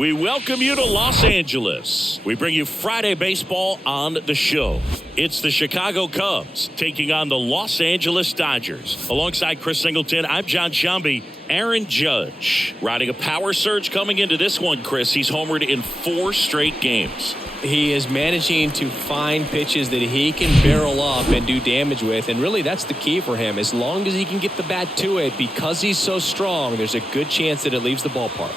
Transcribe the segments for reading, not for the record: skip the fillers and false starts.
We welcome you to Los Angeles. We bring you Friday baseball on the show. It's the Chicago Cubs taking on the Los Angeles Dodgers. Alongside Chris Singleton, I'm John Shambi. Aaron Judge riding a power surge coming into this one, Chris. He's homered in 4 straight games. He is managing to find pitches that he can barrel up and do damage with, and really that's the key for him. As long as he can get the bat to it, because he's so strong, there's a good chance that it leaves the ballpark.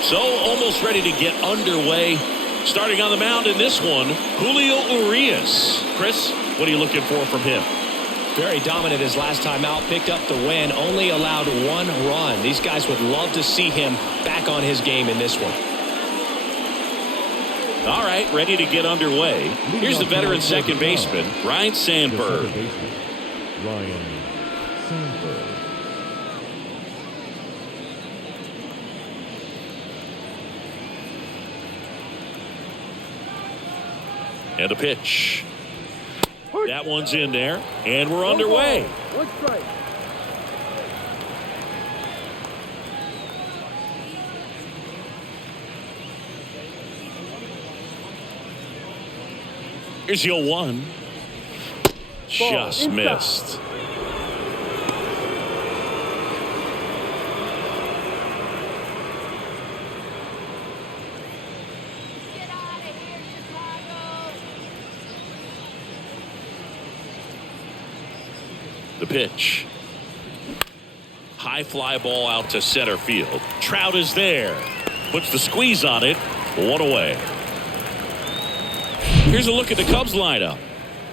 So almost ready to get underway. Starting on the mound in this one, Julio Urias. Chris, what are you looking for from him? Very dominant his last time out, picked up the win, only allowed 1 run. These guys would love to see him back on his game in this one. All right, ready to get underway. Here's the veteran second baseman, Ryne Sandberg. Ryne Sandberg. And a pitch. That one's in there, and we're underway. One strike. Here's the 0-1. Just missed. The pitch. High fly ball out to center field. Trout is there. Puts the squeeze on it. 1 away. Here's a look at the Cubs lineup.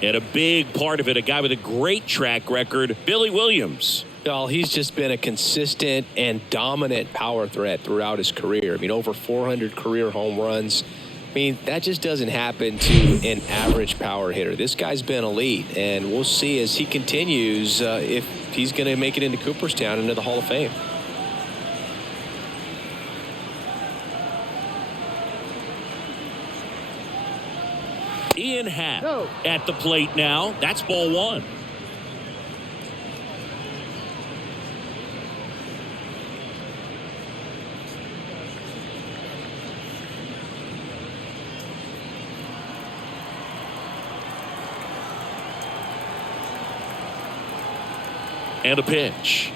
And a big part of it, a guy with a great track record, Billy Williams. Well, he's just been a consistent and dominant power threat throughout his career. I mean, over 400 career home runs. I mean, that just doesn't happen to an average power hitter. This guy's been elite, and we'll see as he continues if he's going to make it into Cooperstown, into the Hall of Fame. Ian Happ at the plate now. That's ball 1. And a pitch.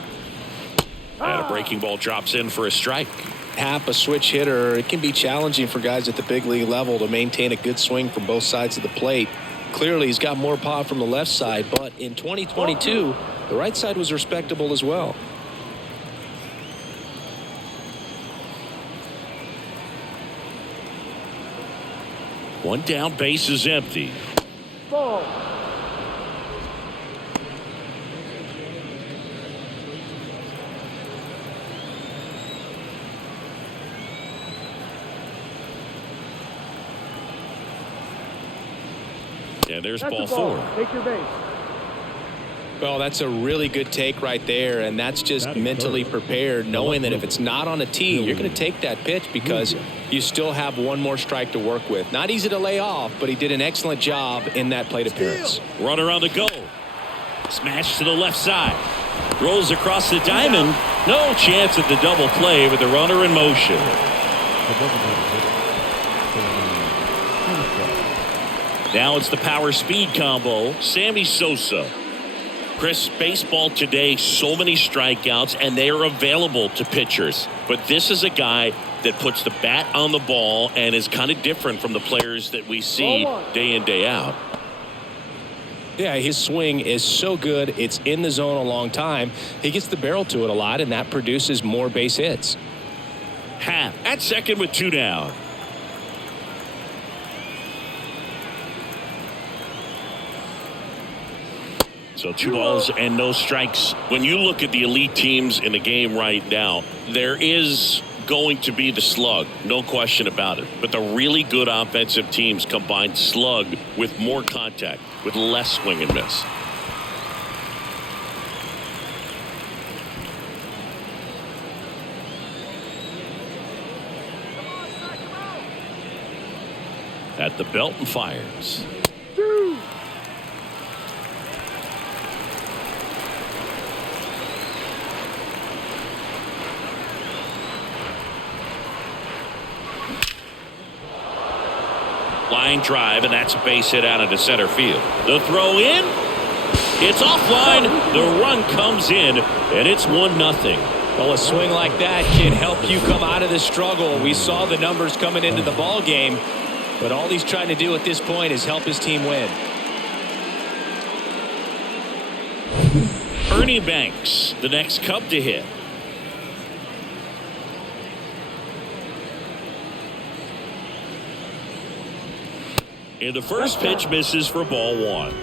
And a breaking ball drops in for a strike. Happ, a switch hitter, it can be challenging for guys at the big league level to maintain a good swing from both sides of the plate. Clearly, he's got more pop from the left side, but in 2022, the right side was respectable as well. One down, base is empty. Ball. And there's ball 4. Take your base. Well, that's a really good take right there, and that's just mentally prepared, knowing that if it's not on a tee, you're going to take that pitch because you still have one more strike to work with. Not easy to lay off, but he did an excellent job in that plate appearance. Runner on the go. Smash to the left side. Rolls across the diamond. No chance at the double play with the runner in motion. Now it's the power speed combo. Sammy Sosa. Chris, baseball today, so many strikeouts, and they are available to pitchers. But this is a guy that puts the bat on the ball and is kind of different from the players that we see day in, day out. Yeah, his swing is so good. It's in the zone a long time. He gets the barrel to it a lot, and that produces more base hits. Happ at second with 2 down. So 2 balls and no strikes. When you look at the elite teams in the game right now, there is going to be the slug, no question about it. But the really good offensive teams combine slug with more contact, with less swing and miss. At the belt and fires. line drive, and that's a base hit out into center field. The throw in. It's offline. The run comes in, and it's 1-0. Well, a swing like that can help you come out of the struggle. We saw the numbers coming into the ball game, but all he's trying to do at this point is help his team win. Ernie Banks, the next Cub to hit. And the first pitch misses for ball 1.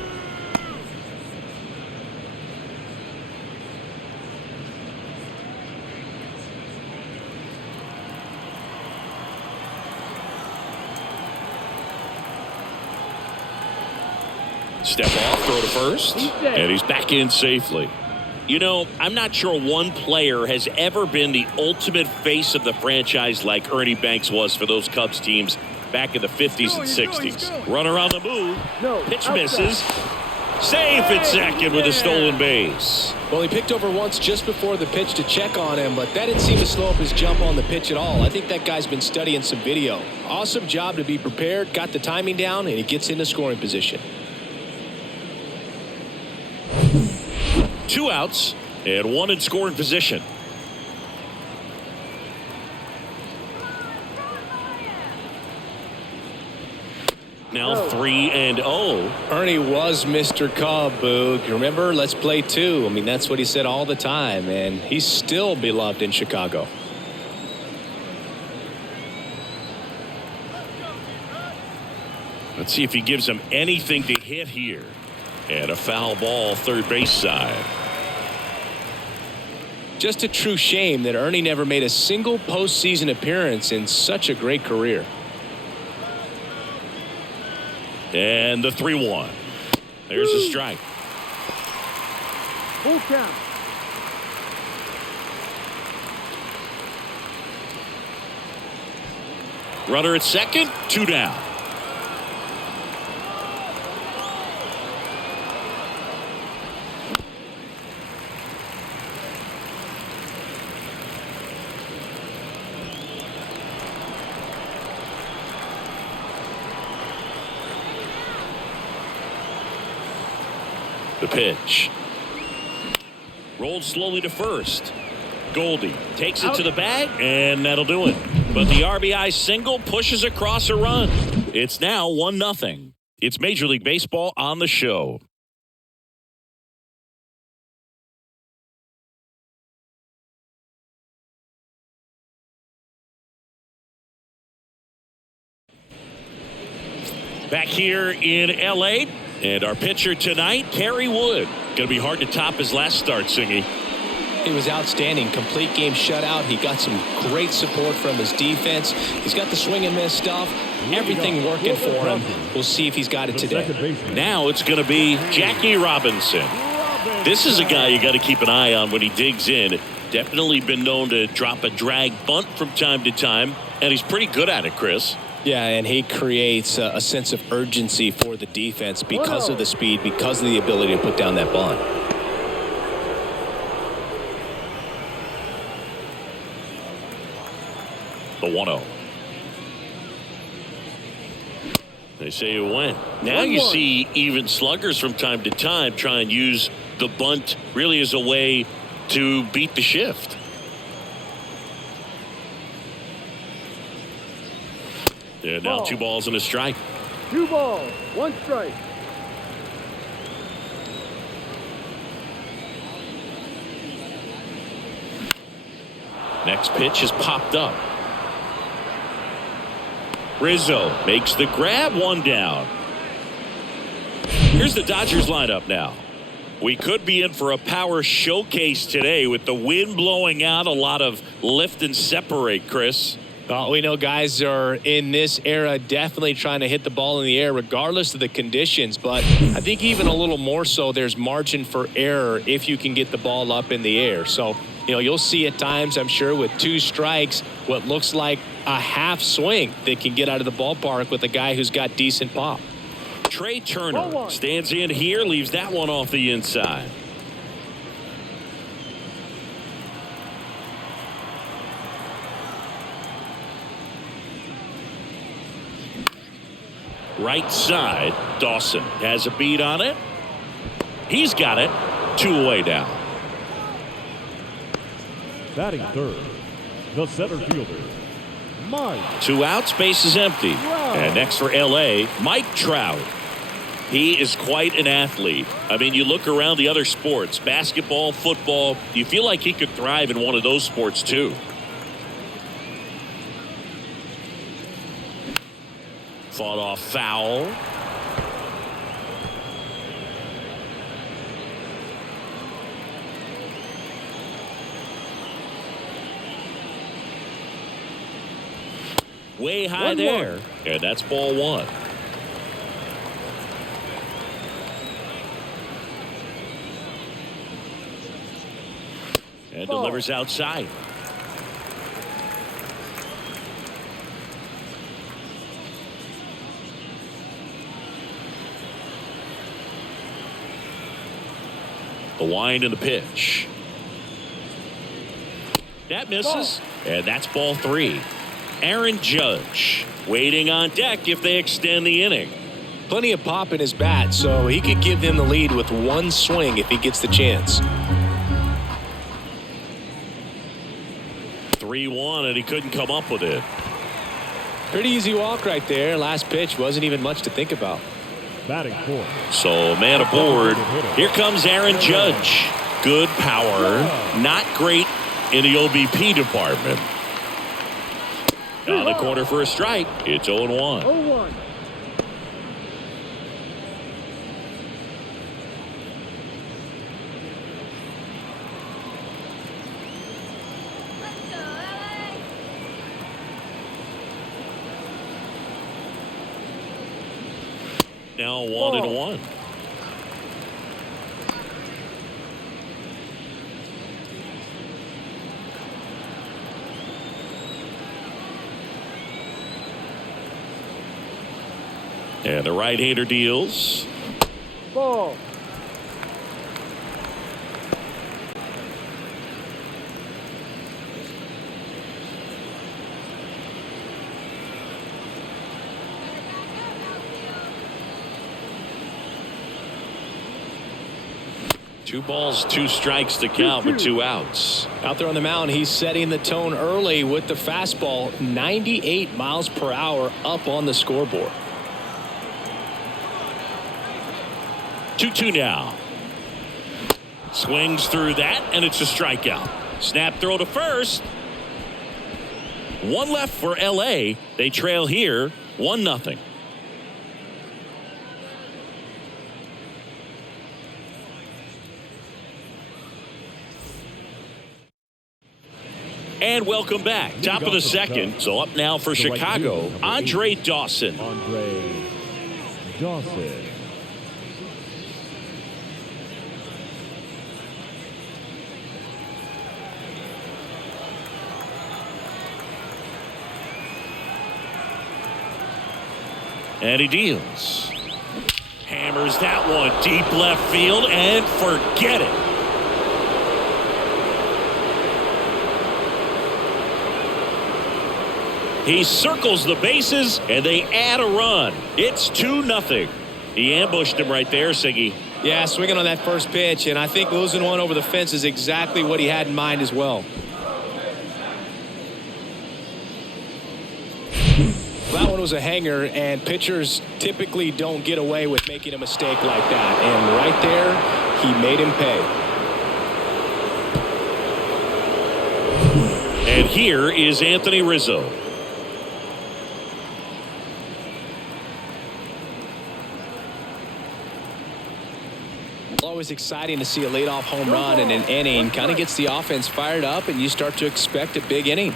Step off, throw to first, and he's back in safely. You know, I'm not sure one player has ever been the ultimate face of the franchise like Ernie Banks was for those Cubs teams back in the 50s and 60s. Runner on the move. Pitch misses. Safe at second with a stolen base. Well, he picked over once just before the pitch to check on him, but that didn't seem to slow up his jump on the pitch at all. I think that guy's been studying some video. Awesome job to be prepared, got the timing down, and he gets into scoring position. 2 outs and 1 in scoring position. Now 3-0. Ernie was Mr. Cub, Boog. Remember, let's play 2. I mean, that's what he said all the time, and he's still beloved in Chicago. Let's see if he gives him anything to hit here. And a foul ball, third base side. Just a true shame that Ernie never made a single postseason appearance in such a great career. And the 3-1. There's a strike. Full count. Runner at second, 2 down. The pitch. Rolled slowly to first. Goldie takes it to the bag, and that'll do it. But the RBI single pushes across a run. It's now 1-0. It's Major League Baseball on the show. Back here in L.A., and our pitcher tonight, Kerry Wood. Going to be hard to top his last start, Singy. He was outstanding. Complete game shutout. He got some great support from his defense. He's got the swing and miss stuff. Everything working for him. We'll see if he's got it today. Now it's going to be Jackie Robinson. This is a guy you got to keep an eye on when he digs in. Definitely been known to drop a drag bunt from time to time, and he's pretty good at it, Chris. Yeah, and he creates a sense of urgency for the defense because of the speed, because of the ability to put down that bunt. The 1-0. They say it went. Now you see even sluggers from time to time try and use the bunt really as a way to beat the shift. And now 2 balls and a strike. 2 balls, 1 strike. Next pitch is popped up. Rizzo makes the grab, 1 down. Here's the Dodgers lineup now. We could be in for a power showcase today with the wind blowing out, a lot of lift and separate, Chris. We know guys are in this era definitely trying to hit the ball in the air regardless of the conditions, but I think even a little more so there's margin for error if you can get the ball up in the air. So, you'll see at times, I'm sure, with 2 strikes, what looks like a half swing that can get out of the ballpark with a guy who's got decent pop. Trey Turner stands in here, leaves that one off the inside. right side. Dawson has a beat on it. He's got it. 2 away now. Batting third, the center fielder, Mike. 2 outs, base is empty. And next for LA, Mike Trout. He is quite an athlete. I mean, you look around the other sports, basketball, football, you feel like he could thrive in one of those sports too. Fought off foul. Way high there. And that's ball 1. And delivers outside. The wind and the pitch. That misses. And that's ball 3. Aaron Judge waiting on deck if they extend the inning. Plenty of pop in his bat, so he could give them the lead with 1 swing if he gets the chance. 3-1, and he couldn't come up with it. Pretty easy walk right there. Last pitch wasn't even much to think about. Batting fourth. So man aboard. Here comes Aaron Judge. Good power. Not great in the OBP department. On the corner for a strike. It's 0-1. 0-1. Now 1-1. And the right-hander deals. Ball. Two balls, 2 strikes to count with 2 outs. Out there on the mound, he's setting the tone early with the fastball. 98 miles per hour up on the scoreboard. 2-2 now. Swings through that, and it's a strikeout. Snap throw to first. 1 left for LA. They trail here 1-0. And welcome back. Top of the second. So up now for Chicago, Andre Dawson. Andre Dawson. And he deals. Hammers that one deep left field and forget it. He circles the bases and they add a run. It's 2-0. He ambushed him right there, Siggy. Yeah, swinging on that first pitch, and I think losing one over the fence is exactly what he had in mind as well. That one was a hanger, and pitchers typically don't get away with making a mistake like that. And right there, he made him pay. And here is Anthony Rizzo. It's always exciting to see a leadoff home run in an inning. Kind of gets the offense fired up, and you start to expect a big inning.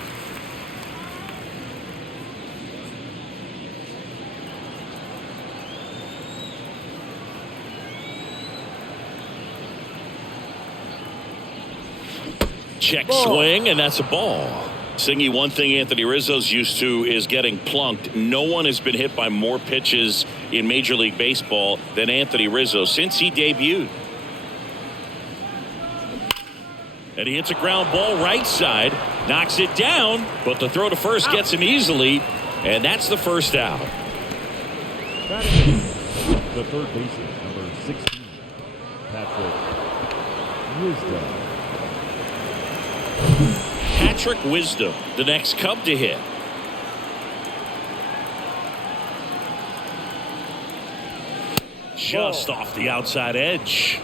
Check swing, and that's a ball. Singy, one thing Anthony Rizzo's used to is getting plunked. No one has been hit by more pitches in Major League Baseball than Anthony Rizzo since he debuted. And he hits a ground ball right side, knocks it down, but the throw to first gets him easily, and that's the first out. Batting eighth, the third baseman, number 16, Patrick Wisdom. Patrick Wisdom, the next Cub to hit. Just off the outside edge.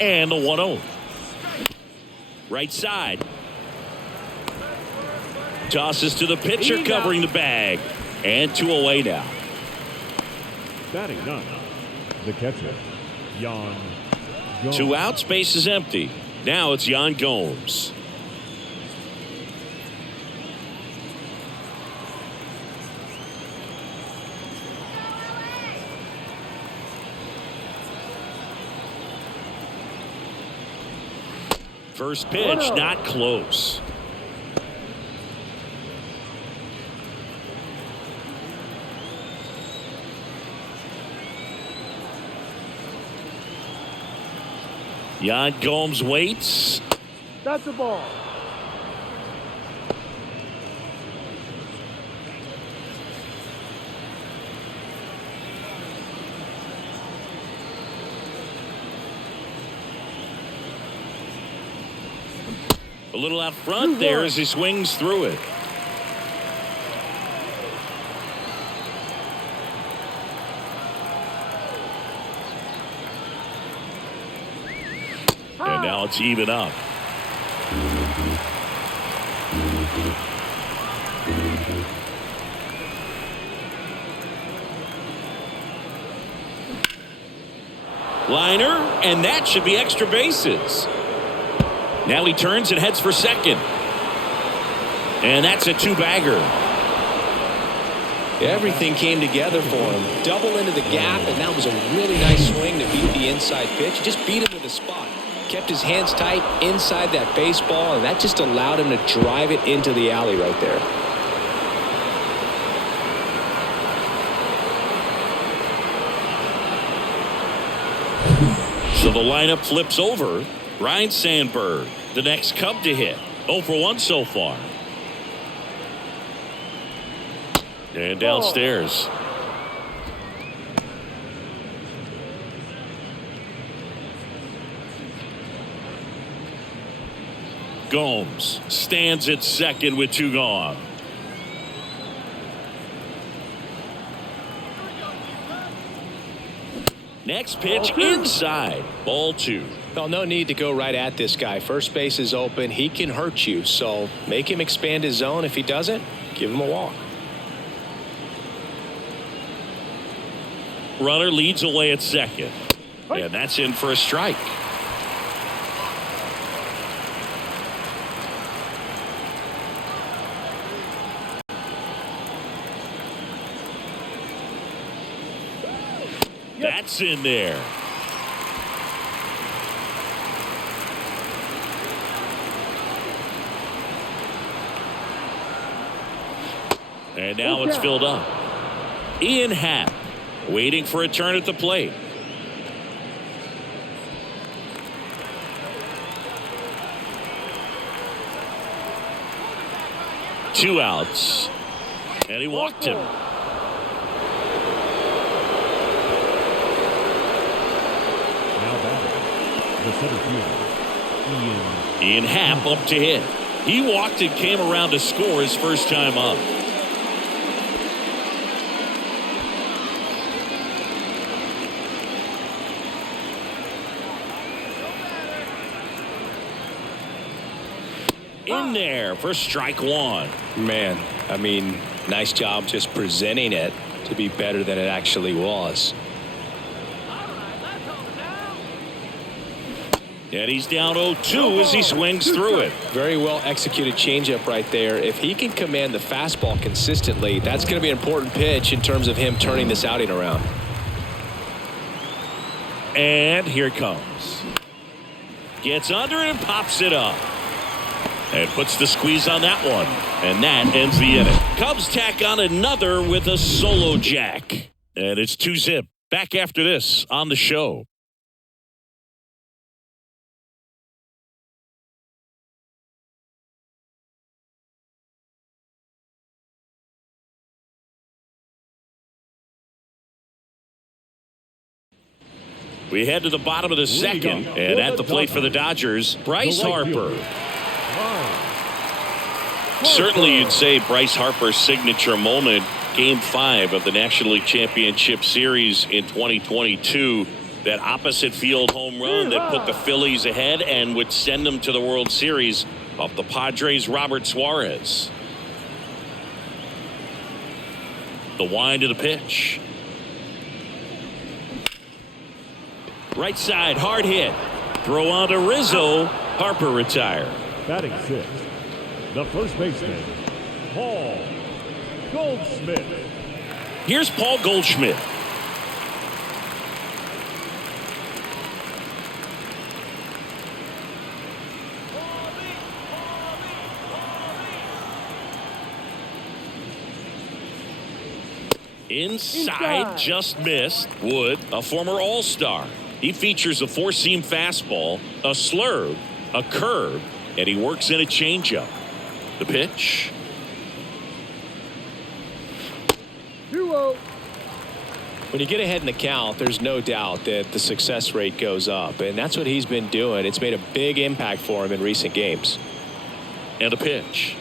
And the 1-0. Right side. Tosses to the pitcher, covering the bag. And 2 away now. Batting ninth, the catcher, Yan Gomes. 2 outs, base is empty. Now it's Yan Gomes. First pitch, not close. Yan Gomes waits. That's the ball. A little out front there as he swings through it. And now it's even up. Liner, and that should be extra bases. Now he turns and heads for second. And that's a 2-bagger. Everything came together for him. Double into the gap, and that was a really nice swing to beat the inside pitch. He just beat him to the spot. Kept his hands tight inside that baseball, and that just allowed him to drive it into the alley right there. So the lineup flips over. Ryan Sandberg, the next Cub to hit. 0 for 1 so far. And downstairs. Gomes stands at second with 2 gone. Next pitch inside. Ball 2. Well, no need to go right at this guy. First base is open. He can hurt you, so make him expand his zone. If he doesn't, give him a walk. Runner leads away at second. And that's in for a strike. That's in there. And now it's filled up. Ian Happ waiting for a turn at the plate. Two outs. And he walked him. Now batting, the center fielder, Ian Happ up to hit. He walked and came around to score his first time up. In there for strike 1. Man, I mean, nice job just presenting it to be better than it actually was. And he's down 0-2 as he swings through it. Very well executed changeup right there. If he can command the fastball consistently, that's going to be an important pitch in terms of him turning this outing around. And here it comes. Gets under it and pops it up. And puts the squeeze on that one. And that ends the inning. Cubs tack on another with a solo jack. And it's 2-zip. Back after this on the show. We head to the bottom of the second, and at the plate for the Dodgers, Bryce Harper. Certainly you'd say Bryce Harper's signature moment, Game 5 of the National League Championship Series in 2022, that opposite field home run that put the Phillies ahead and would send them to the World Series off the Padres' Robert Suarez. The wind of the pitch. Right side, hard hit. Throw on to Rizzo. Harper retired. Batting 6, the first baseman, Paul Goldschmidt. Here's Paul Goldschmidt. Inside, just missed. Wood, a former All-Star. He features a four-seam fastball, a slurve, a curve, and he works in a changeup. The pitch. 2-0. When you get ahead in the count, there's no doubt that the success rate goes up, and that's what he's been doing. It's made a big impact for him in recent games. And a pitch.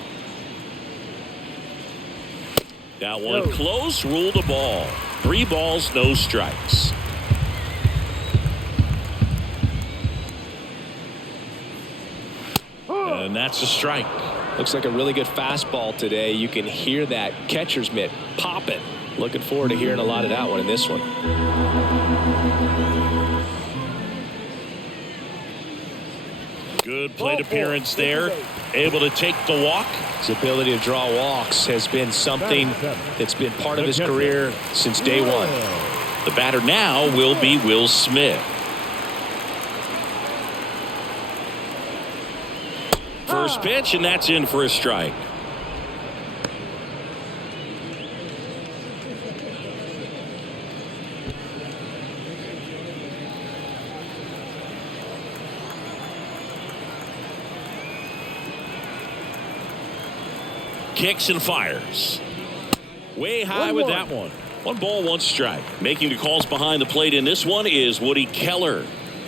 That one close, ruled a ball. 3 balls, no strikes. And that's a strike. Looks like a really good fastball today. You can hear that catcher's mitt popping. Looking forward to hearing a lot of that one in this one. Good plate appearance there. Able to take the walk. His ability to draw walks has been something that's been part of his career since day one. The batter now will be Will Smith. First pitch, and that's in for a strike. Kicks and fires. Way high with that one. 1 ball, 1 strike. Making the calls behind the plate in this one is Woody Keller.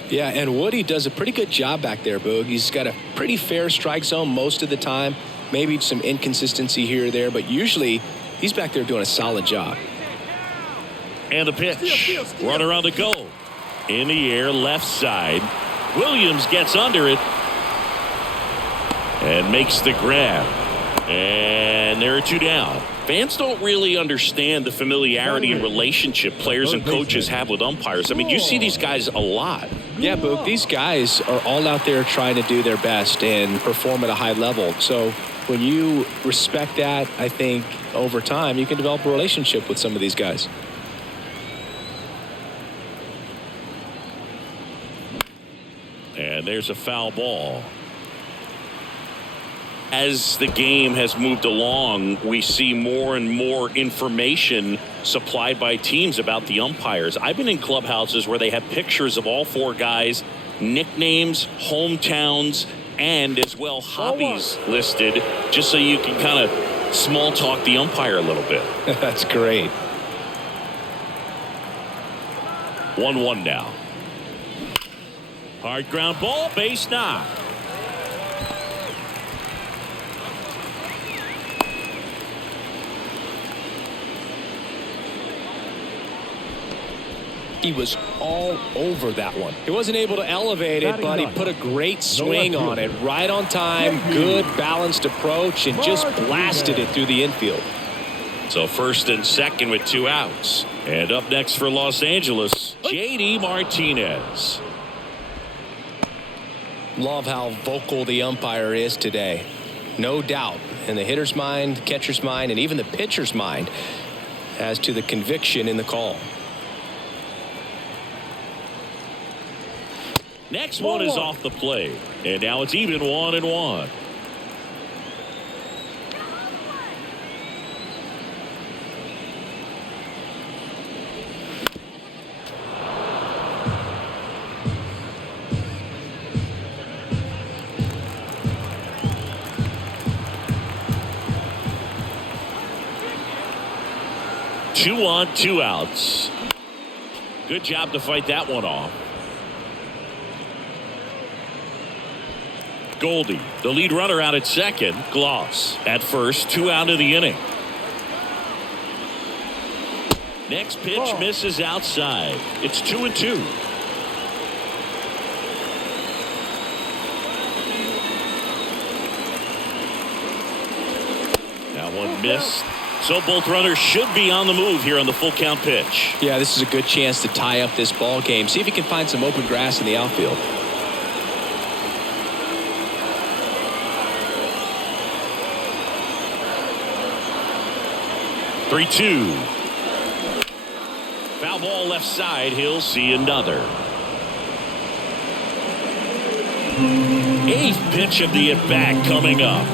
Yeah, and Woody does a pretty good job back there, Boog. He's got a pretty fair strike zone most of the time. Maybe some inconsistency here or there, but usually he's back there doing a solid job. And the pitch. Runner on the go. In the air, left side. Williams gets under it and makes the grab. And there are 2 down. Fans don't really understand the familiarity and relationship players and coaches have with umpires. I mean, you see these guys a lot. Yeah, Boog, these guys are all out there trying to do their best and perform at a high level. So when you respect that, I think over time you can develop a relationship with some of these guys. And there's a foul ball. As the game has moved along, we see more and more information supplied by teams about the umpires. I've been in clubhouses where they have pictures of all 4 guys, nicknames, hometowns, and as well hobbies listed, just so you can kind of small talk the umpire a little bit. That's great. 1-1 now. Hard ground ball, base knock. He was all over that one. He wasn't able to elevate it, but he put a great swing on it. Right on time, good balanced approach, and just blasted it through the infield. So first and second with 2 outs. And up next for Los Angeles, J.D. Martinez. Love how vocal the umpire is today. No doubt in the hitter's mind, catcher's mind, and even the pitcher's mind as to the conviction in the call. Next one is off the plate. And now it's even 1-1. Two on, 2 outs. Good job to fight that one off. Goldie, the lead runner out at second. Gloss at first, 2 out of the inning. Next pitch misses outside. It's 2-2. Now one missed. So both runners should be on the move here on the full count pitch. Yeah, this is a good chance to tie up this ball game. See if he can find some open grass in the outfield. Three-two. Foul ball left side. He'll see another. 8th pitch of the at-bat coming up.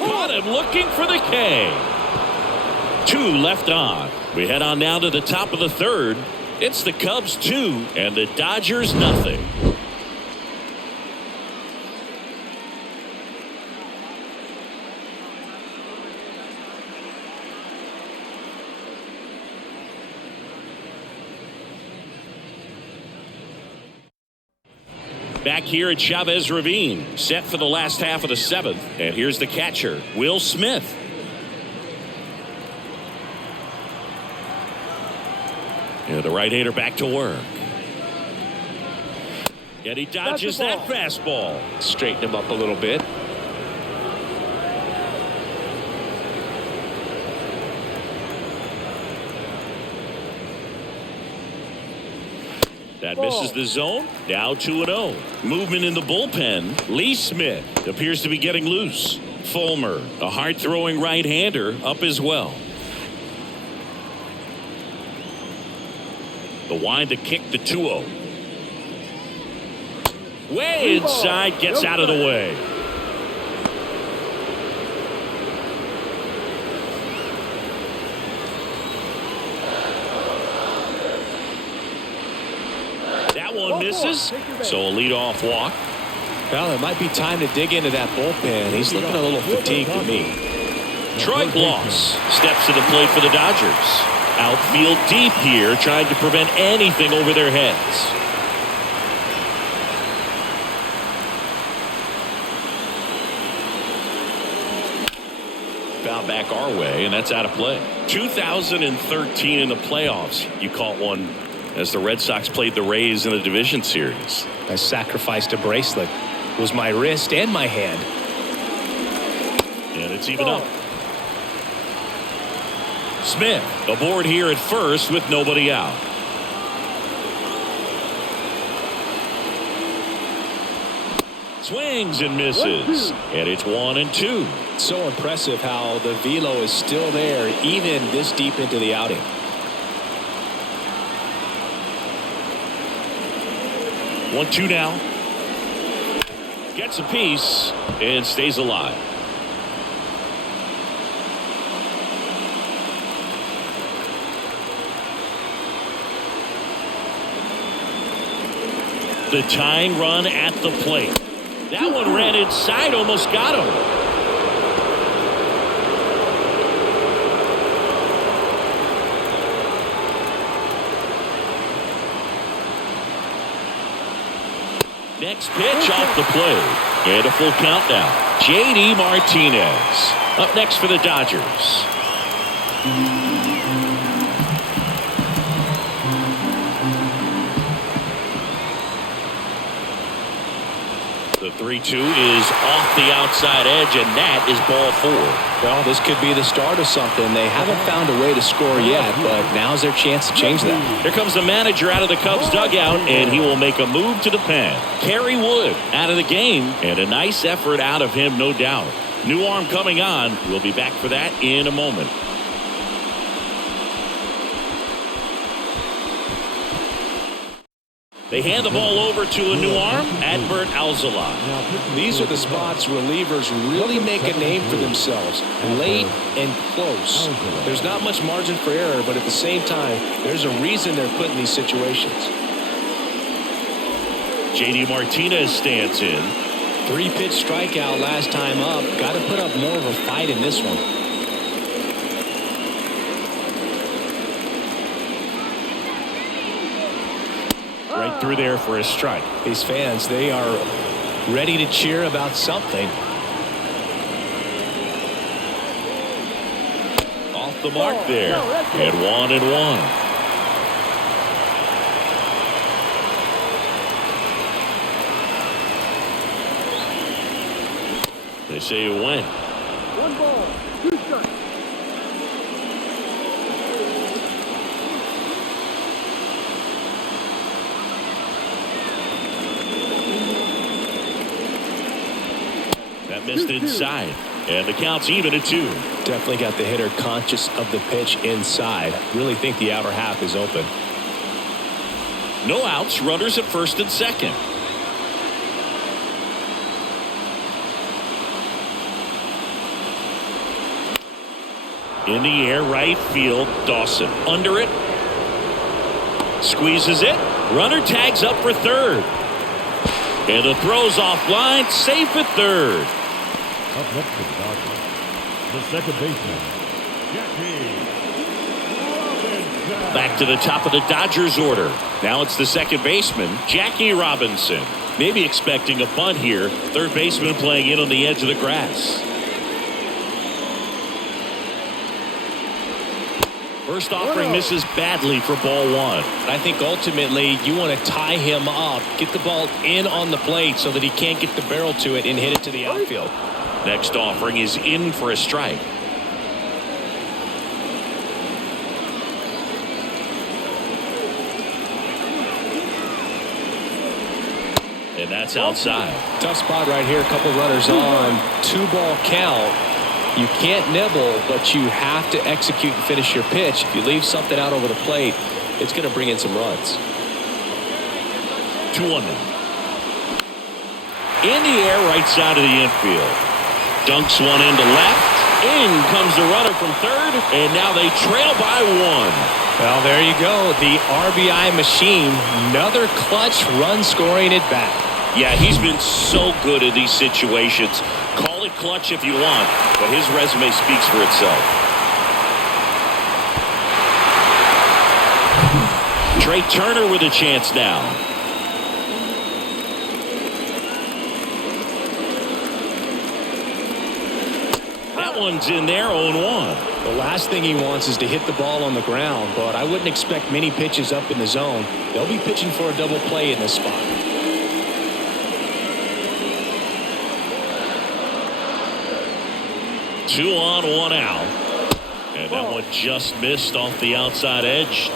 Caught him looking for the K. 2 left on. We head on now to the top of the 3rd. It's the Cubs 2 and the Dodgers nothing. Back here at Chavez Ravine, set for the last half of the 7th. And here's the catcher, Will Smith. And the right-hander back to work. And he dodges that fastball. Straighten him up a little bit. That misses the zone. Now 2-0. Movement in the bullpen. Lee Smith appears to be getting loose. Fulmer, a hard-throwing right-hander, up as well. The wind to kick the 2-0. Way inside, gets out of the way. Misses, so a leadoff walk. Well, it might be time to dig into that bullpen. He's looking a little fatigued to me. Troy Gloss steps to the plate for the Dodgers. Outfield deep here, trying to prevent anything over their heads. Foul back our way, and that's out of play. 2013 in the playoffs, you caught one as the Red Sox played the Rays in the division series. I sacrificed a bracelet. It was my wrist and my hand. And it's even up. Smith aboard here at first with nobody out. Swings and misses. And it's 1-2. So impressive how the velo is still there even this deep into the outing. One-two now. Gets a piece and stays alive. The tying run at the plate. That one ran inside, almost got him. Next pitch off the plate. And a full count now. J.D. Martinez up next for the Dodgers. The 3-2 is off the outside edge, and that is ball 4. Well, this could be the start of something. They haven't found a way to score yet, but now's their chance to change that. Here comes the manager out of the Cubs dugout, and he will make a move to the pen. Kerry Wood out of the game, and a nice effort out of him, no doubt. New arm coming on. We'll be back for that in a moment. They hand the ball over to a new arm, Adbert Alzolay. These are the spots relievers really make a name for themselves, late and close. There's not much margin for error, but at the same time, there's a reason they're put in these situations. J.D. Martinez stands in. 3-pitch strikeout last time up. Got to put up more of a fight in this one. right through there for a strike. These fans, they are ready to cheer about something. Off the mark there. And 1-1. They say it went. 1 ball, 2 strikes. That missed inside. And the count's even at 2. Definitely got the hitter conscious of the pitch inside. Really think the outer half is open. No outs. Runners at first and second. In the air, right field. Dawson under it. Squeezes it. Runner tags up for third. And the throw's offline. Safe at third. Up next for the Dodgers, the second baseman, Jackie Robinson. Back to the top of the Dodgers order. Now it's the second baseman, Jackie Robinson. Maybe expecting a bunt here. Third baseman playing in on the edge of the grass. First offering misses badly for ball 1. I think ultimately you want to tie him up, get the ball in on the plate so that he can't get the barrel to it and hit it to the outfield. Next offering is in for a strike. And that's outside. Tough spot right here. A couple runners on. 2-ball count. You can't nibble, but you have to execute and finish your pitch. If you leave something out over the plate, it's going to bring in some runs. 2-1 now. In the air, right side of the infield. Dunks one into left. In comes the runner from third, and now they trail by 1. Well, there you go. The RBI machine. Another clutch run scoring at bat. Yeah, he's been so good in these situations. Call it clutch if you want, but his resume speaks for itself. Trey Turner with a chance now. That one's in there, 0-1. The last thing he wants is to hit the ball on the ground, but I wouldn't expect many pitches up in the zone. They'll be pitching for a double play in this spot. 2 on, 1 out. And that one just missed off the outside edge.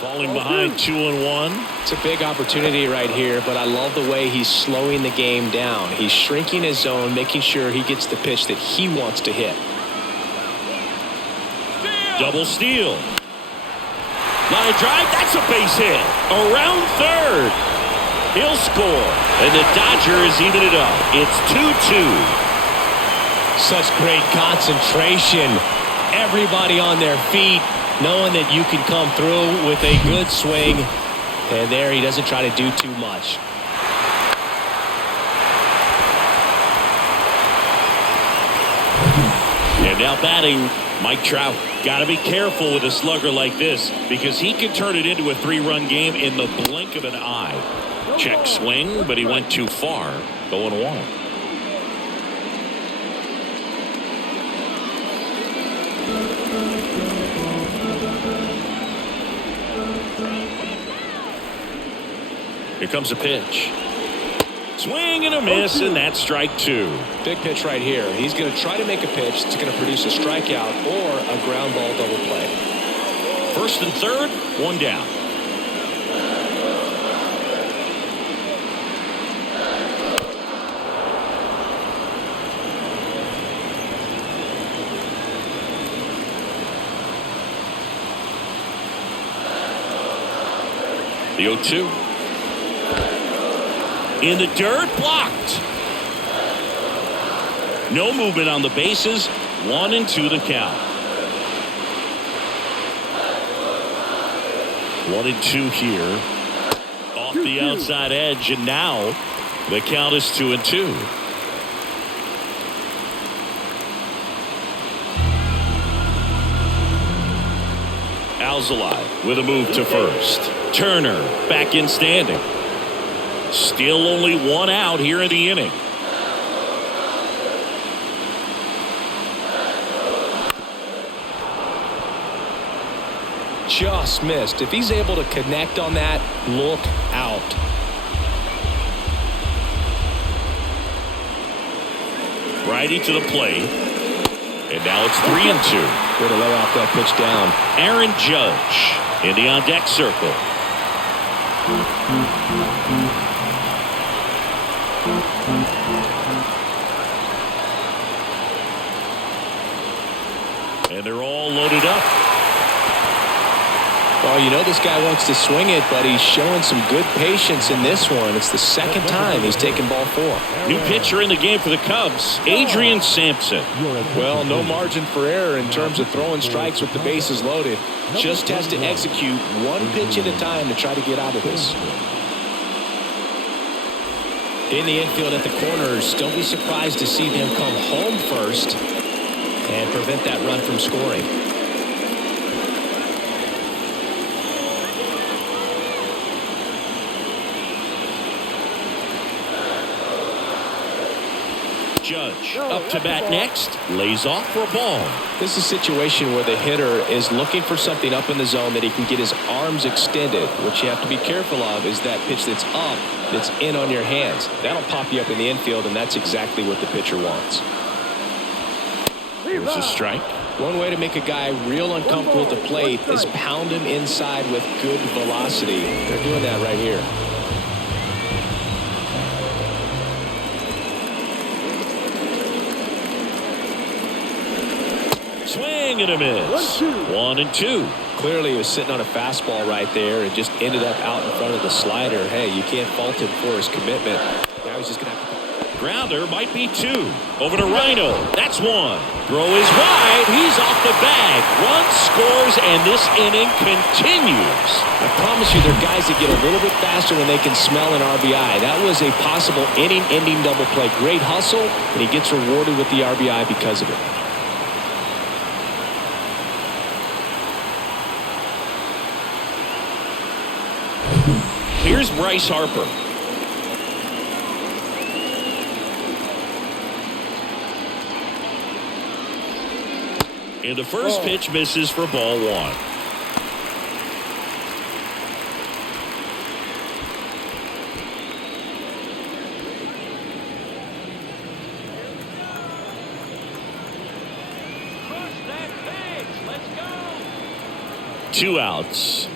Falling behind 2-1. It's a big opportunity right here, but I love the way he's slowing the game down. He's shrinking his zone, making sure he gets the pitch that he wants to hit. Double steal. Line drive, that's a base hit. Around third. He'll score. And the Dodgers even it up. It's 2-2. Such great concentration. Everybody on their feet, knowing that you can come through with a good swing. And there he doesn't try to do too much. And now batting, Mike Trout. Got to be careful with a slugger like this because he can turn it into a 3-run game in the blink of an eye. Check swing, but he went too far. 0-1. Here comes a pitch. Swing and a miss, and that's strike 2. Big pitch right here. He's going to try to make a pitch that's going to produce a strikeout or a ground ball double play. First and third, 1 down. The 0-2. In the dirt, blocked. No movement on the bases. 1-2 the count. 1-2 here. Off the outside edge, and now the count is 2-2. Alzolay with a move to first. Turner back in standing. Still only one out here in the inning. Just missed. If he's able to connect on that, look out. Righty to the plate. And now it's 3-2. Way to lay off that pitch down. Aaron Judge in the on-deck circle. And they're all loaded up. Well, you know this guy wants to swing it, but he's showing some good patience in this one. It's the second time he's taken ball 4. New pitcher in the game for the Cubs, Adrian Sampson. Well, no margin for error in terms of throwing strikes with the bases loaded. Just has to execute one pitch at a time to try to get out of this. In the infield at the corners, don't be surprised to see them come home first and prevent that run from scoring. Judge up to bat next, lays off for a ball. This is a situation where the hitter is looking for something up in the zone that he can get his arms extended. What you have to be careful of is that pitch that's up, that's in on your hands. That'll pop you up in the infield, and that's exactly what the pitcher wants. Here's a strike. One way to make a guy real uncomfortable at the plate is pound him inside with good velocity. They're doing that right here. Swing and a miss. 1-2. Clearly he was sitting on a fastball right there and just ended up out in front of the slider. Hey, you can't fault him for his commitment. Now he's just going to have to... Grounder might be 2. Over to Rhino. That's 1. Throw is wide. He's off the bag. Run scores, and this inning continues. I promise you, there are guys that get a little bit faster when they can smell an RBI. That was a possible inning-ending double play. Great hustle, and he gets rewarded with the RBI because of it. Here's Bryce Harper. And the first pitch misses for ball 1. Two outs.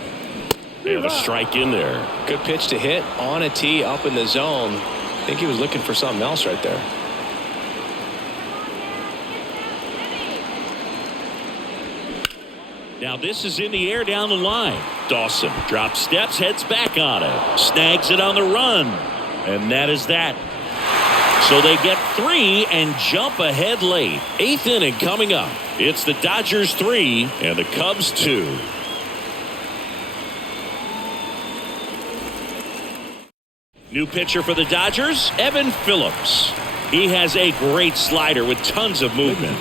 And a strike in there. Good pitch to hit on a tee up in the zone. I think he was looking for something else right there. Now this is in the air down the line. Dawson drops steps, heads back on it. Snags it on the run. And that is that. So they get 3 and jump ahead late. 8th inning coming up. It's the Dodgers 3 and the Cubs 2. New pitcher for the Dodgers, Evan Phillips. He has a great slider with tons of movement.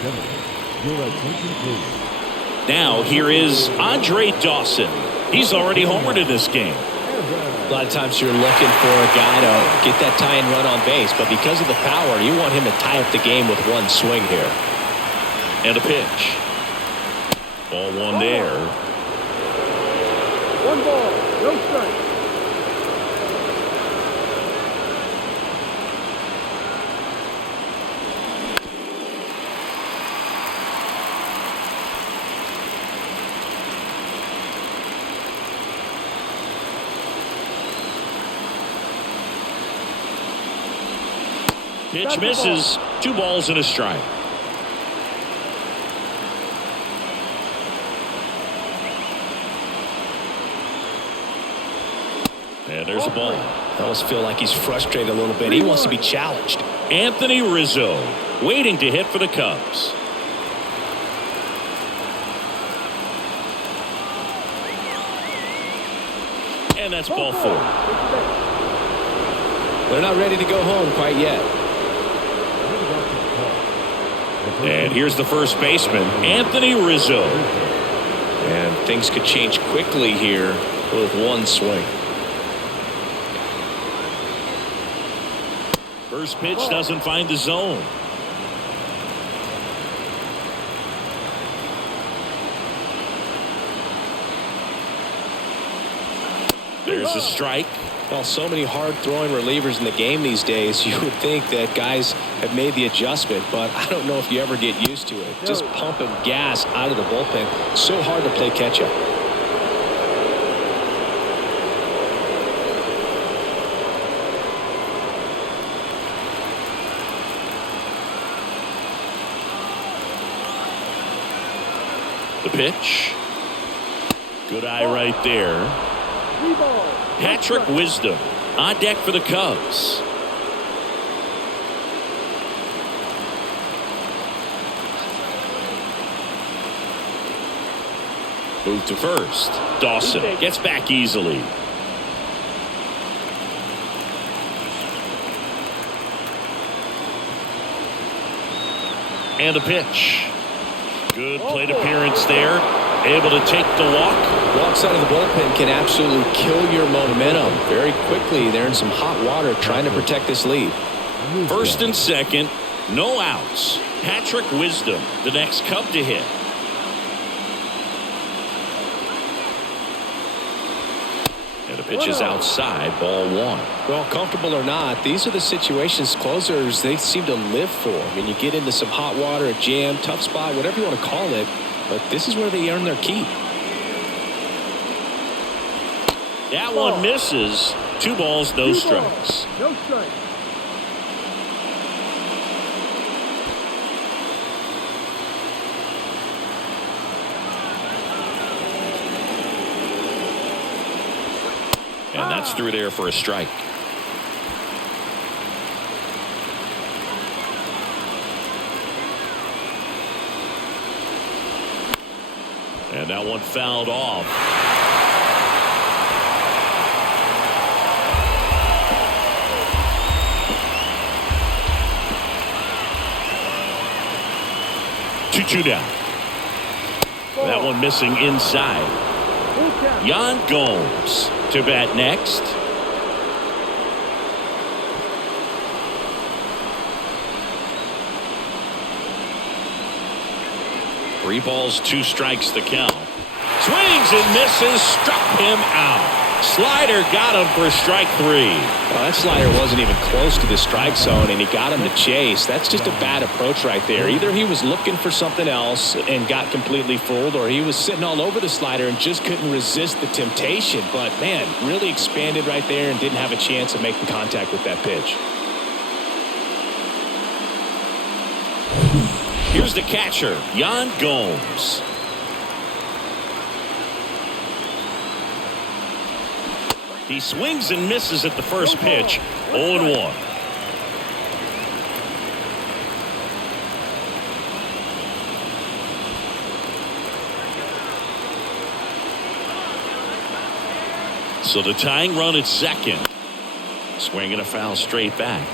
Now here is Andre Dawson. He's already homered in this game. A lot of times you're looking for a guy to get that tie and run on base, but because of the power, you want him to tie up the game with one swing here. And a pitch. Ball 1 there. 1 ball, no strike. Pitch misses. 2 balls and a strike. And there's a ball. I almost feel like he's frustrated a little bit. He wants to be challenged. Anthony Rizzo waiting to hit for the Cubs. And that's ball 4. They're not ready to go home quite yet. And here's the first baseman, Anthony Rizzo. And things could change quickly here with one swing. First pitch doesn't find the zone. There's a strike. Well, so many hard-throwing relievers in the game these days, you would think that guys have made the adjustment, but I don't know if you ever get used to it. Just pumping gas out of the bullpen. So hard to play catch-up. The pitch. Good eye right there. Patrick Wisdom on deck for the Cubs. Move to first. Dawson gets back easily. And a pitch. Good plate appearance there. Able to take the walk. Walks out of the bullpen can absolutely kill your momentum very quickly. They're in some hot water trying to protect this lead. First and second, no outs. Patrick Wisdom, the next Cub to hit. And the pitch is outside, ball one. Well, comfortable or not, these are the situations closers they seem to live for. I mean, you get into some hot water, a jam, tough spot, whatever you want to call it, but this is where they earn their keep. That one misses. 2 balls, no strikes. No strikes. And that's through there for a strike. And that one fouled off. Two down. That one missing inside. Yan Gomes to bat next. Three balls, 2 strikes the count. Swings and misses, struck him out. Slider got him for strike 3. Well, that slider wasn't even close to the strike zone, and he got him to chase. That's just a bad approach right there. Either he was looking for something else and got completely fooled, or he was sitting all over the slider and just couldn't resist the temptation. But, man, really expanded right there and didn't have a chance of making contact with that pitch. Here's the catcher, Yan Gomes. He swings and misses at the first pitch. 0-1. So the tying run at second. Swinging a foul straight back.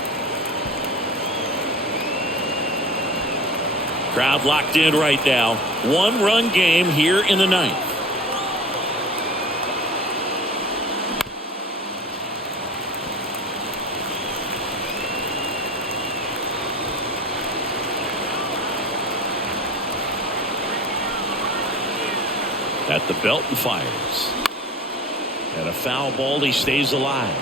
Crowd locked in right now. 1-run game here in the 9th. At the belt and fires. And a foul ball, he stays alive.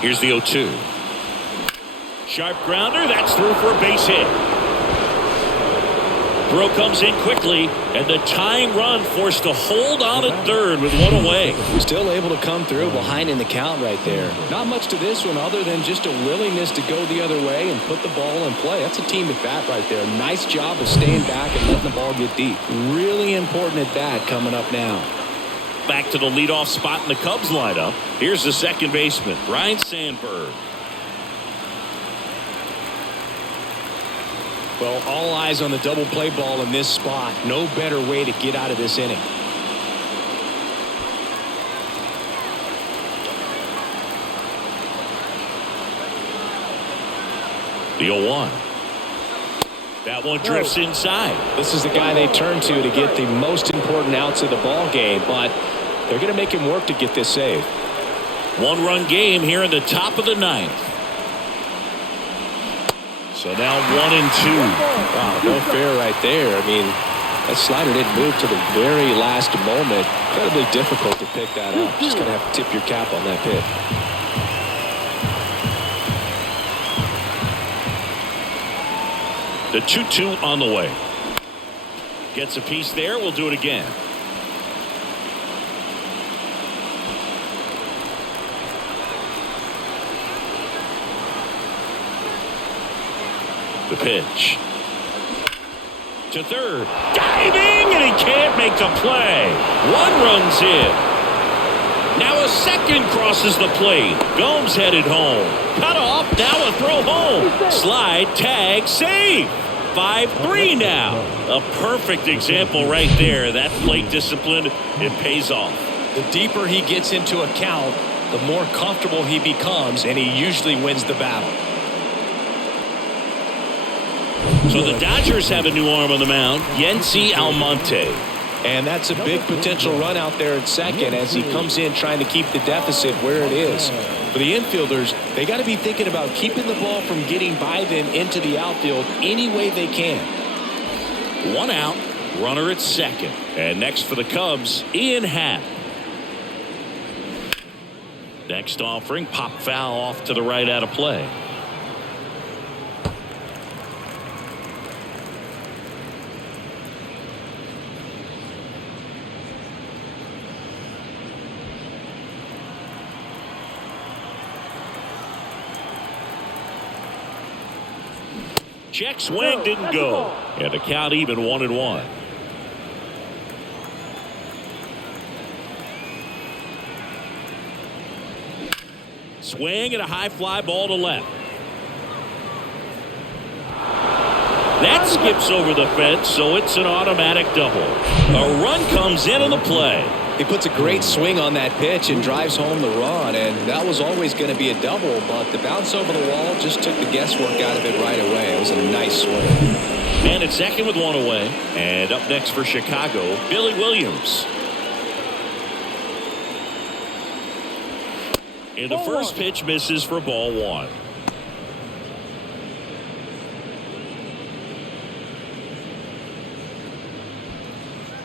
Here's the 0-2. Sharp grounder, that's through for a base hit. Throw comes in quickly, and the tying run forced to hold on at third with 1 away. Still able to come through behind in the count right there. Not much to this one other than just a willingness to go the other way and put the ball in play. That's a team at bat right there. Nice job of staying back and letting the ball get deep. Really important at bat coming up now. Back to the leadoff spot in the Cubs lineup. Here's the second baseman, Ryne Sandberg. Well, all eyes on the double play ball in this spot. No better way to get out of this inning. The 0-1. That one drifts inside. This is the guy they turn to get the most important outs of the ball game, but they're going to make him work to get this save. One-run game here in the top of the 9th. So now 1-2. Wow, no fair right there. I mean, that slider didn't move to the very last moment. Incredibly difficult to pick that up. Just going to have to tip your cap on that pitch. The 2-2 on the way. Gets a piece there. We'll do it again. The pitch. To third. Diving, and he can't make the play. One run's in. Now a second crosses the plate. Gomes headed home. Cut off. Now a throw home. Slide, tag, save. 5-3 now. A perfect example right there. That plate discipline, it pays off. The deeper he gets into a count, the more comfortable he becomes, and he usually wins the battle. So the Dodgers have a new arm on the mound, Yency Almonte. And that's a big potential run out there at second as he comes in trying to keep the deficit where it is. For the infielders, they got to be thinking about keeping the ball from getting by them into the outfield any way they can. 1 out, runner at second. And next for the Cubs, Ian Happ. Next offering, pop foul off to the right out of play. Check swing didn't go. And the count even 1-1. Swing and a high fly ball to left. That skips over the fence, so it's an automatic double. A run comes in on the play. He puts a great swing on that pitch and drives home the run, and that was always going to be a double, but the bounce over the wall just took the guesswork out of it right away. It was a nice swing. Man at second with 1 away. And up next for Chicago, Billy Williams. And the first pitch misses for ball 1.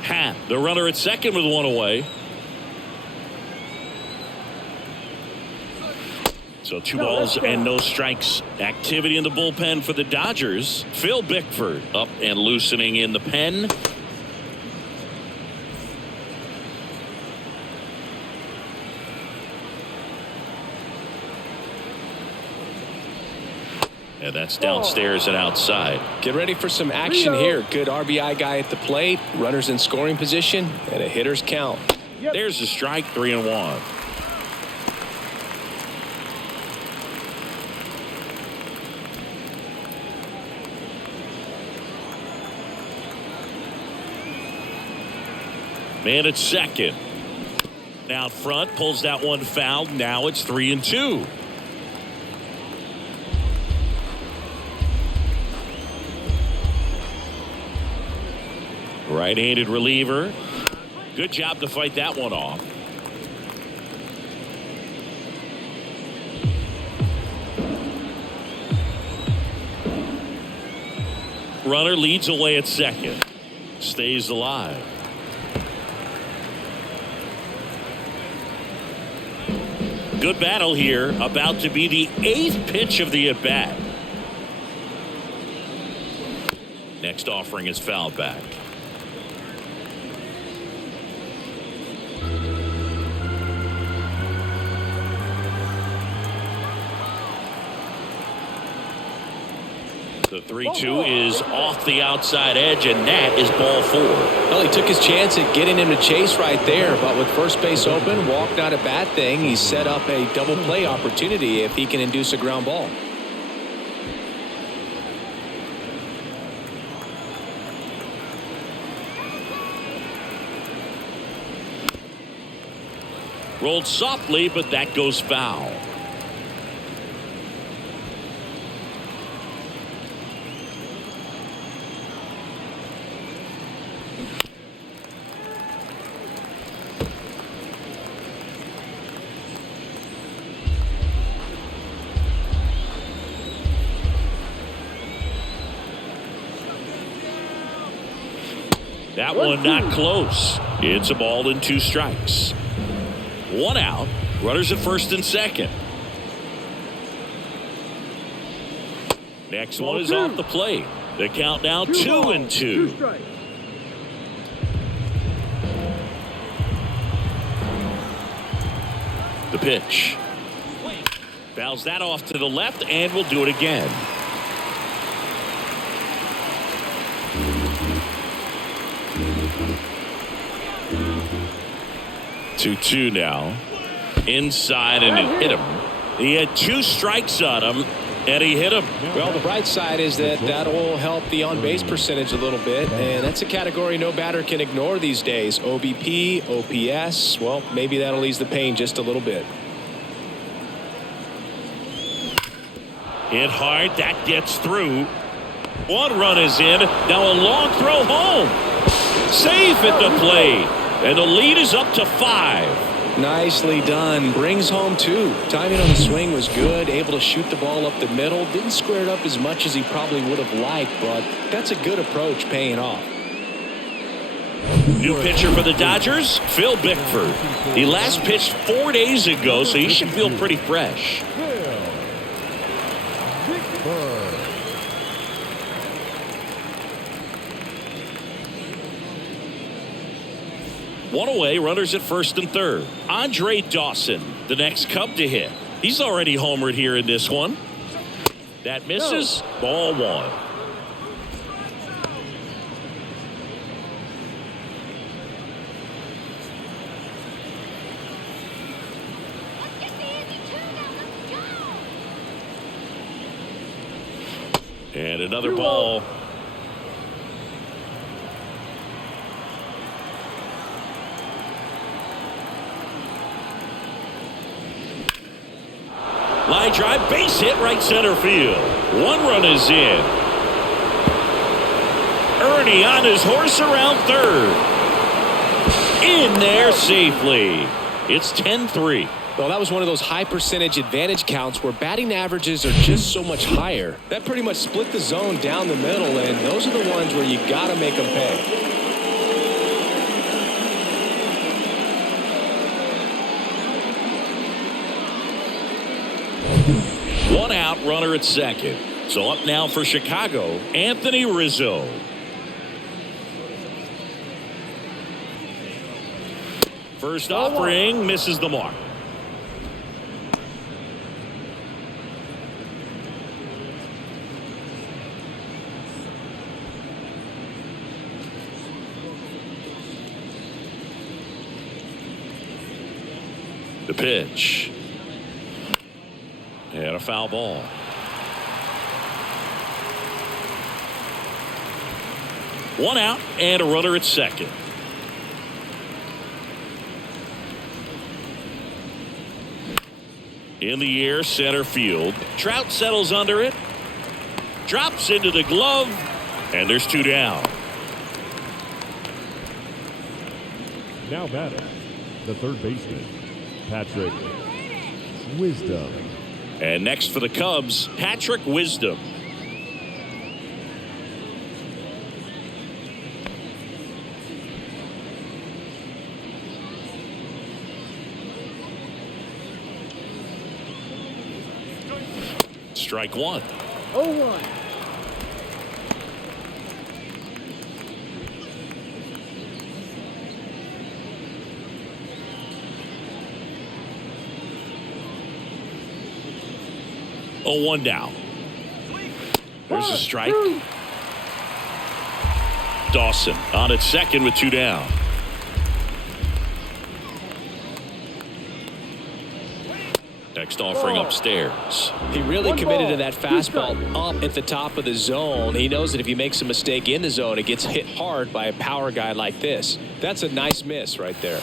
Happ, the runner at second with 1 away. So 2 balls and no strikes. Activity in the bullpen for the Dodgers. Phil Bickford up and loosening in the pen. And that's downstairs and outside. Get ready for some action here. Good RBI guy at the plate. Runners in scoring position and a hitter's count. There's a strike, 3-1. Man at second. Out front, pulls that one foul. Now it's 3-2. Right-handed reliever. Good job to fight that one off. Runner leads away at second. Stays alive. Good battle here. About to be the 8th pitch of the at-bat. Next offering is fouled back. The 3-2 is off the outside edge, and that is ball 4. Well, he took his chance at getting him to chase right there, but with first base open, walk not a bad thing. He set up a double play opportunity if he can induce a ground ball. Rolled softly, but that goes foul. That one not close. It's a ball and 2 strikes. 1 out. Runners at first and second. Next one is off the plate. The count now 2-2. 2 strikes. The pitch. Fouls that off to the left, and we'll do it again. 2-2 now. Inside, and it hit him. He had 2 strikes on him, and he hit him. Well, the bright side is that will help the on-base percentage a little bit, and that's a category no batter can ignore these days. OBP, OPS, well, maybe that'll ease the pain just a little bit. Hit hard, that gets through. 1 run is in. Now a long throw home. Safe at the plate, and the lead is up to 5. Nicely done. Brings home 2. Timing on the swing was good. Able to shoot the ball up the middle. Didn't square it up as much as he probably would have liked, but that's a good approach paying off. New pitcher for the Dodgers, Phil Bickford. He last pitched 4 days ago, so he should feel pretty fresh. One away, runners at first and third. Andre Dawson, the next Cub to hit. He's already homered here in this one. That misses. Ball 1. And another ball. Line drive, base hit, right center field. 1 run is in. Ernie on his horse around third. In there safely. It's 10-3. Well, that was one of those high percentage advantage counts where batting averages are just so much higher. That pretty much split the zone down the middle, and those are the ones where you got to make them pay. One out, runner at second. So up now for Chicago, Anthony Rizzo. First offering misses the mark. The pitch. And a foul ball. One out and a runner at second. In the air, center field. Trout settles under it. Drops into the glove. And there's 2 down. Now batting, the third baseman, Patrick Wisdom. And next for the Cubs, Patrick Wisdom. Strike 1. 0-1. Oh, 1 down. There's a strike. Dawson on at second with 2 down. Next offering upstairs. He really committed to that fastball up at the top of the zone. He knows that if he makes a mistake in the zone, it gets hit hard by a power guy like this. That's a nice miss right there.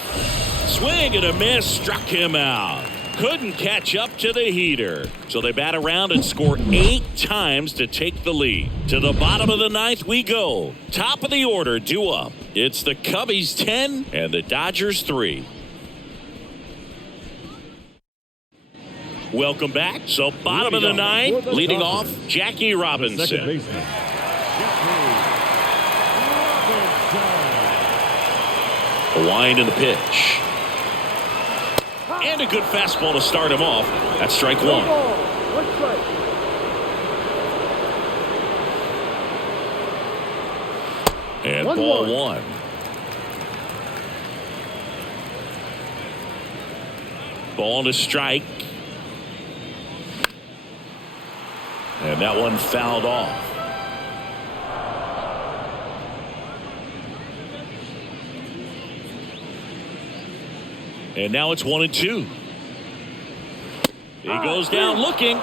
Swing and a miss, struck him out. Couldn't catch up to the heater. So they bat around and score 8 times to take the lead. To the bottom of the 9th we go. Top of the order due up. It's the Cubbies 10 and the Dodgers 3. Welcome back. So bottom of the 9th, leading off Jackie Robinson. Second baseman, Jackie Robinson. A wind in the pitch. And a good fastball to start him off. That's strike one. One strike. And ball one. Ball to strike. And that one fouled off. And now it's 1-2. He goes down looking.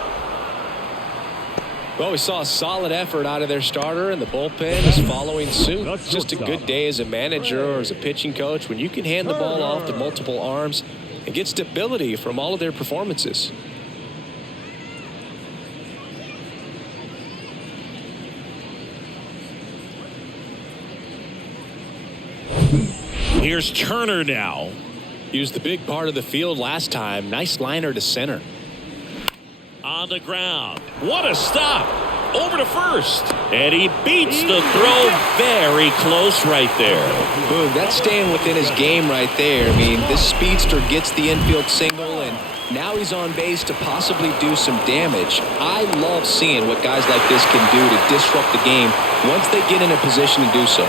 Well, we saw a solid effort out of their starter, and the bullpen is following suit. It's just a good day as a manager or as a pitching coach when you can hand the ball off to multiple arms and get stability from all of their performances. Here's Turner now. Used the big part of the field last time. Nice liner to center. On the ground. What a stop. Over to first. And he beats the throw very close right there. Boom, that's staying within his game right there. I mean, this speedster gets the infield single, and now he's on base to possibly do some damage. I love seeing what guys like this can do to disrupt the game once they get in a position to do so.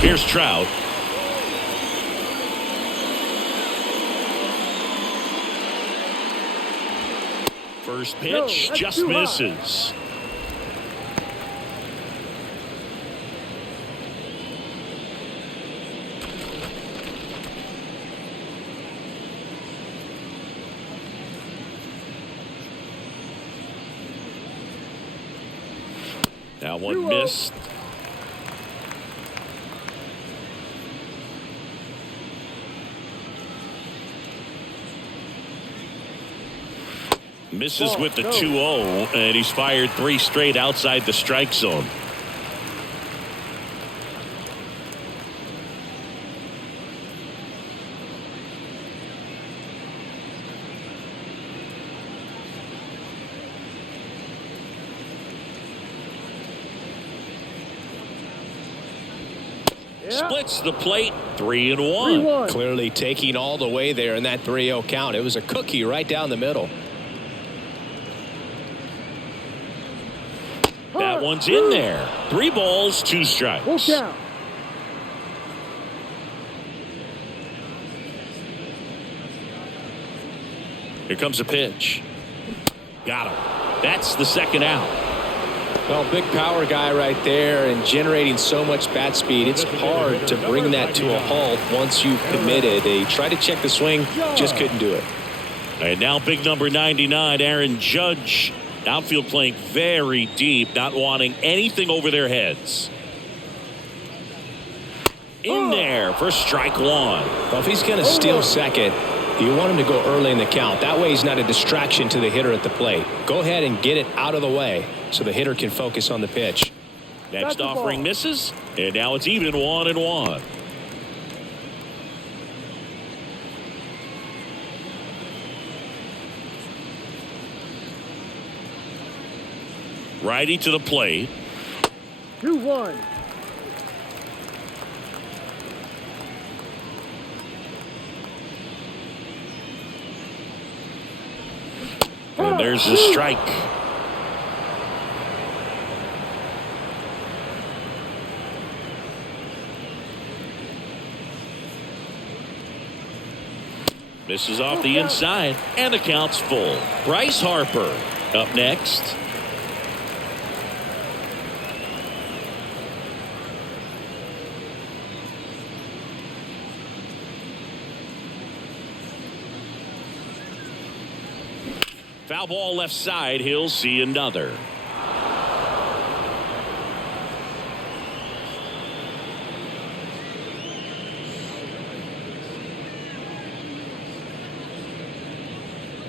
Here's Trout. First pitch just misses. That one missed. Misses with the 2-0, and he's fired 3 straight outside the strike zone. Splits the plate, 3-1. Clearly taking all the way there in that 3-0 count. It was a cookie right down the middle. That one's in there. 3 balls, 2 strikes. Full count. Here comes a pitch. Got him. That's the second out. Well, big power guy right there and generating so much bat speed. It's hard to bring that to a halt once you've committed. They tried to check the swing, just couldn't do it. And now big number 99, Aaron Judge. Outfield playing very deep, not wanting anything over their heads. In there for strike one. Well, if he's going to steal second, you want him to go early in the count. That way he's not a distraction to the hitter at the plate. Go ahead and get it out of the way so the hitter can focus on the pitch. Next offering misses, and now it's even 1-1. Righty to the plate. 2-1. And there's the strike. Misses off the inside, and the count's full. Bryce Harper up next. Foul ball left side. He'll see another.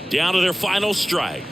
Down to their final strike.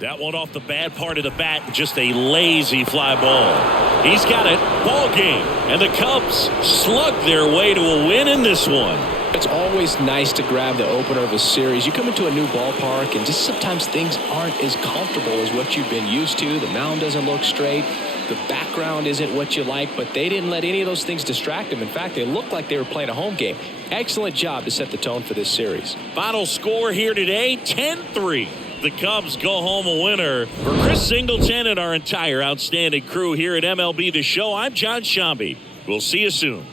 That one off the bad part of the bat. Just a lazy fly ball. He's got it. Ball game. And the Cubs slug their way to a win in this one. It's always nice to grab the opener of a series. You come into a new ballpark, and just sometimes things aren't as comfortable as what you've been used to. The mound doesn't look straight. The background isn't what you like, but they didn't let any of those things distract them. In fact, they looked like they were playing a home game. Excellent job to set the tone for this series. Final score here today, 10-3. The Cubs go home a winner. For Chris Singleton and our entire outstanding crew here at MLB The Show, I'm John Shambi. We'll see you soon.